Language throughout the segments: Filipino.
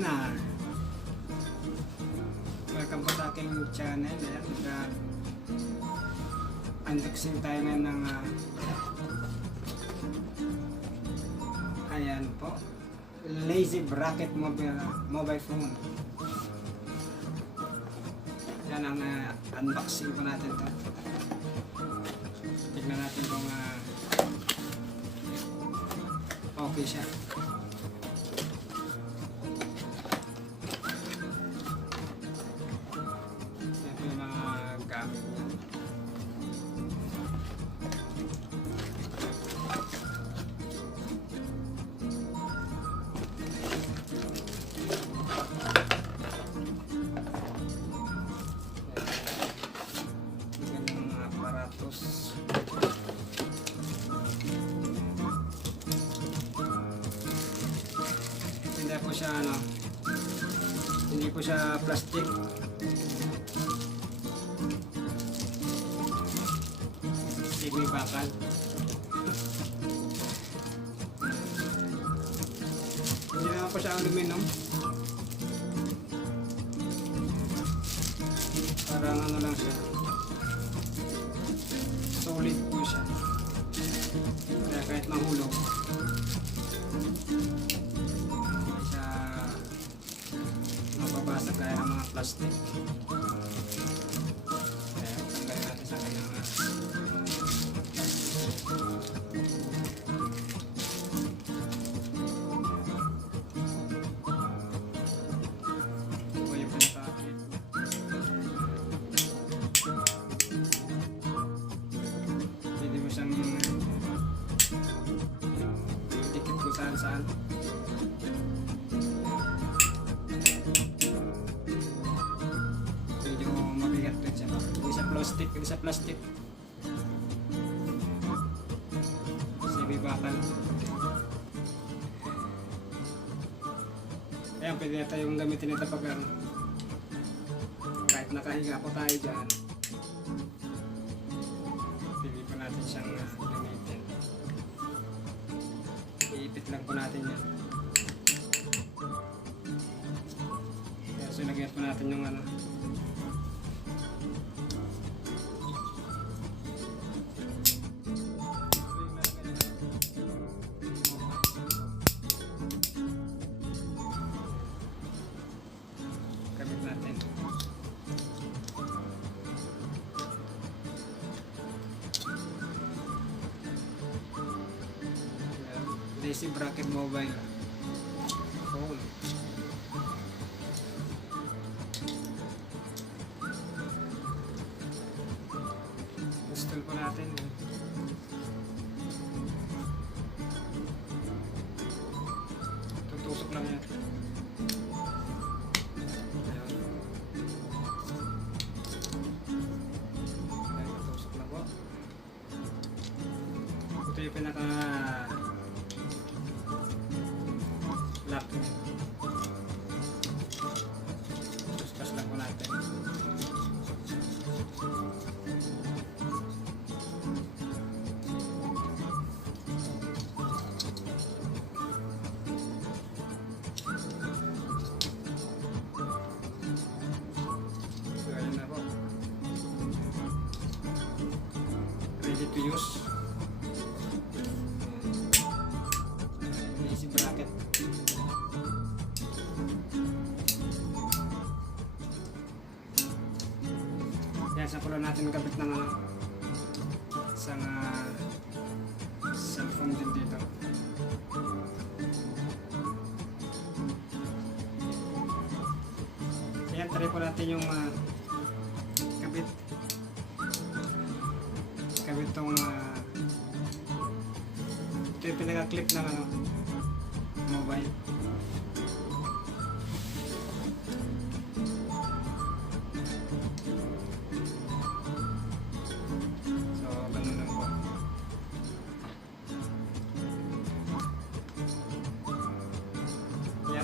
Ayan na. Welcome po sa aking channel. Ayan, unboxing tayo ngayon ng ayan po, Lazy Bracket mobile phone. Yan ang unboxing po natin to. Tignan natin kung okay siya. Ito yung mga gamit niya. Hindi po siya plastic. Hindi bakal. Hindi naman po siya aluminum. Parang ano lang siya. Solid po siya. Kaya kahit mahulog, mababasag kaya ng mga plastic. Kaya tanggalin natin sa kanyang ito yung pinaka-clip. Pwede mo siyang dikit kung saan-saan. Hindi sa plastic. Sabi bakal. Ayan, pwede na tayong gamitin ito pag kahit nakahiga po tayo dyan. Pwede po natin siyang gamitin. Iipit lang po natin yan. Kaya sinagyan po natin yung Lazy Bracket mobile phone. Install po natin. Tutusok lang yan. Tutusok lang po. Ito yung pinaka lock. Tapos lang po natin. So ayun na po. Ready to use. Lazy Bracket. Yan, sa pula natin kabit ng isang cellphone din dito. Yan, try po natin yung kabit tong ito yung pinaka-clip ng mobile.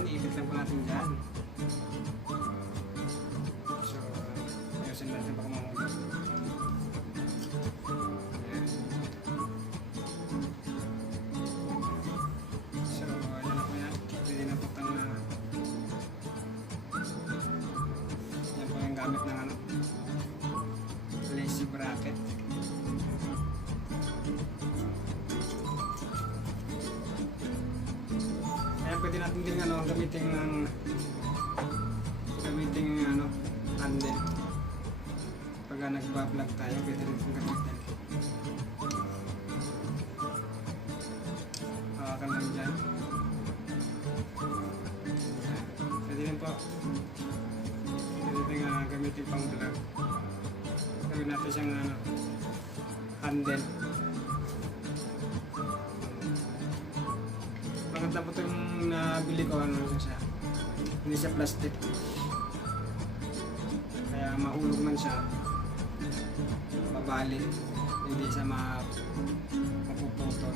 Iikot lang po natin dyan. So, ayusin natin baka mahulog. Ayan. So, ayan na po yan. bracket. Kaya pwede natin din gamitin ng handle. Pagka nagbablog tayo, pwede rin itong gamitin. Hawakan lang dyan. Pwede rin po. Pwede rin gamitin pang vlog. Gawin natin siyang handle. Maganda po ito yung nabili ko, siya. Hindi siya plastic. Kaya mahulog man siya, mabali, hindi siya mapuputol.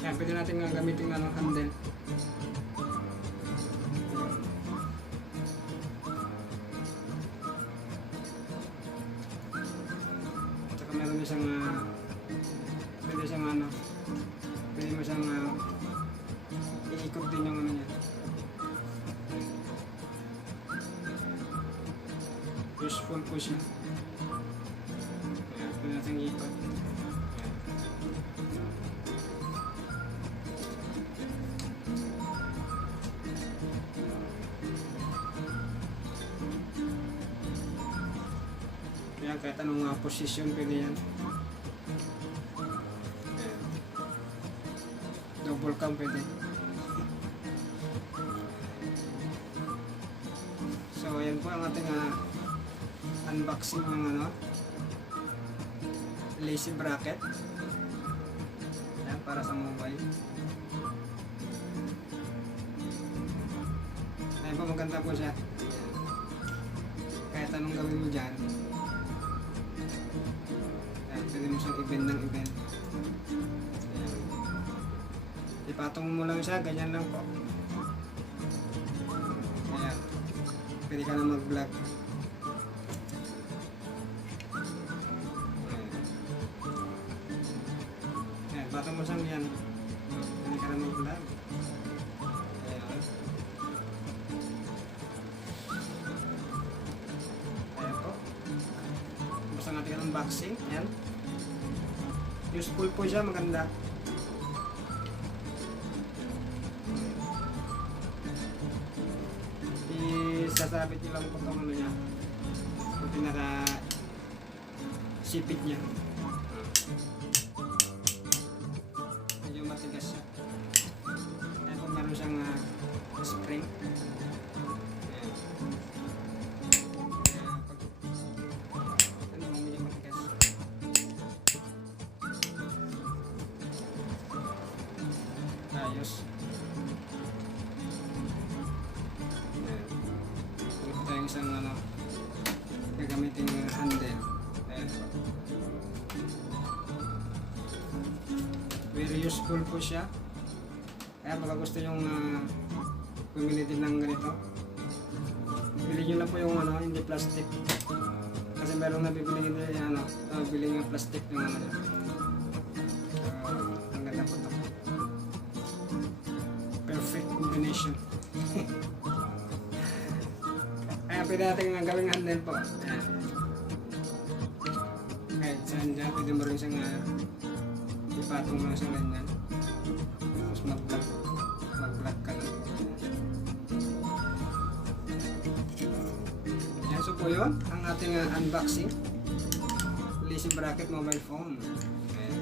Kaya pwede natin gamitin handle. At saka meron siyang pwede siyang pwede mo siyang iikot din yung niya. Useful po siya. Ayan, pwede natin iikot. Ayan, kahit anong posisyon pwede yan. Double cam pwede. So ayan po ang ating unboxing ng lacy bracket. Ayan, para sa mobile. Ayan po, maganda po siya. Kahit anong gawin mo dyan, ayan, pwede mo siyang i-bend ng i-bend. Ipatong mo lang siya, ganyan lang po. Ayan. Pwede ka na mag-vlog. Ayan, patong mo siyang yan. Pwede ka na mag-vlog. Ayan. Ayan po. Basta natin ang unboxing. Ayan. Useful po siya, maganda. Sasabit nyo lang po itong niya, yung pinaka sipit niya. Medyo matigas siya. Ayan po, meron siyang spring. Ayan. Ano, medyo matigas. Ayos. Isang gagamitin yung handle. Ayan po. Very useful po siya. Kaya baka gusto yung bumili din ng ganito, bili nyo lang po yung hindi plastic. Kasi meron na bibili nyo bili ng plastic yung ang ganda po ito. Perfect combination. Kaya pwede natin gawing handle po. Ayan. Kahit saan dyan, pwede mo rin siyang ipatong lang sa ganyan. Tapos mag-vlog ka lang. Ayan, so po yun ang ating unboxing. Lacy bracket mobile phone. Ayan.